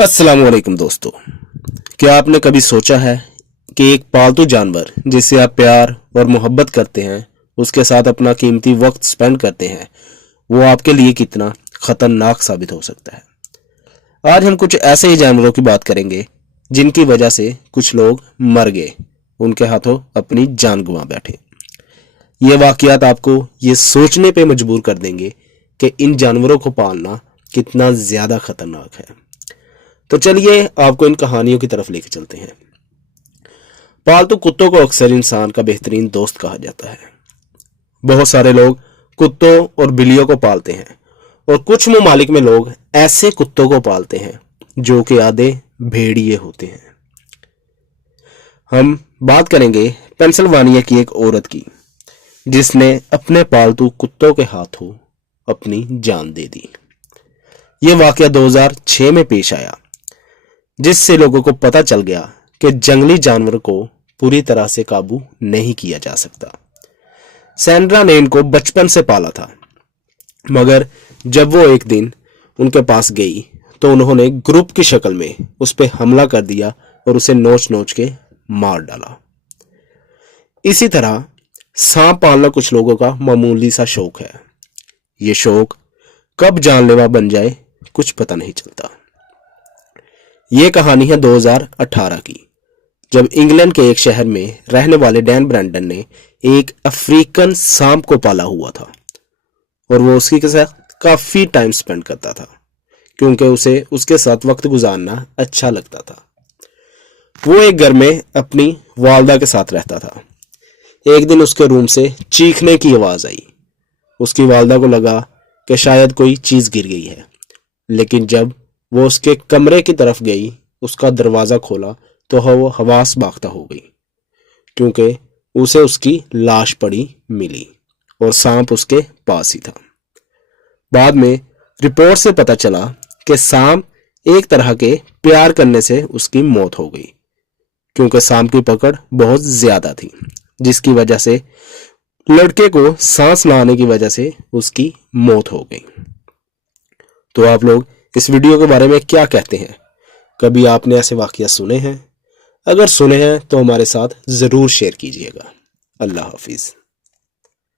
अस्सलाम वालेकुम दोस्तों, क्या आपने कभी सोचा है कि एक पालतू जानवर जिससे आप प्यार और मोहब्बत करते हैं, उसके साथ अपना कीमती वक्त स्पेंड करते हैं, वो आपके लिए कितना खतरनाक साबित हो सकता है। आज हम कुछ ऐसे ही जानवरों की बात करेंगे जिनकी वजह से कुछ लोग मर गए, उनके हाथों अपनी जान गंवा बैठे। ये वाकयात आपको ये सोचने पे मजबूर कर देंगे कि इन जानवरों को पालना कितना ज्यादा खतरनाक है। तो चलिए आपको इन कहानियों की तरफ लेके चलते हैं। पालतू कुत्तों को अक्सर इंसान का बेहतरीन दोस्त कहा जाता है। बहुत सारे लोग कुत्तों और बिल्लियों को पालते हैं और कुछ ममालिक में लोग ऐसे कुत्तों को पालते हैं जो कि आधे भेड़िए होते हैं। हम बात करेंगे पेंसिल्वानिया की एक औरत की जिसने अपने पालतू कुत्तों के हाथों अपनी जान दे दी। यह वाकया 2006 में पेश आया, जिससे लोगों को पता चल गया कि जंगली जानवर को पूरी तरह से काबू नहीं किया जा सकता। सैंड्रा ने इनको बचपन से पाला था, मगर जब वो एक दिन उनके पास गई तो उन्होंने ग्रुप की शक्ल में उस पर हमला कर दिया और उसे नोच नोच के मार डाला। इसी तरह सांप पालना कुछ लोगों का मामूली सा शौक है। ये शौक कब जानलेवा बन जाए कुछ पता नहीं चलता। ये कहानी है 2018 की, जब इंग्लैंड के एक शहर में रहने वाले डैन ब्रैंडन ने एक अफ्रीकन सांप को पाला हुआ था और वो उसके साथ काफी टाइम स्पेंड करता था क्योंकि उसे उसके साथ वक्त गुजारना अच्छा लगता था। वो एक घर में अपनी वालदा के साथ रहता था। एक दिन उसके रूम से चीखने की आवाज आई। उसकी वालदा को लगा कि शायद कोई चीज गिर गई है, लेकिन जब वो उसके कमरे की तरफ गई, उसका दरवाजा खोला तो वो हवास बाख्ता हो गई क्योंकि उसे उसकी लाश पड़ी मिली और सांप उसके पास ही था। बाद में रिपोर्ट से पता चला कि सांप एक तरह के प्यार करने से उसकी मौत हो गई क्योंकि सांप की पकड़ बहुत ज्यादा थी, जिसकी वजह से लड़के को सांस लाने की वजह से उसकी मौत हो गई। तो आप लोग इस वीडियो के बारे में क्या कहते हैं? कभी आपने ऐसे वाकया सुने हैं? अगर सुने हैं तो हमारे साथ जरूर शेयर कीजिएगा। अल्लाह हाफिज।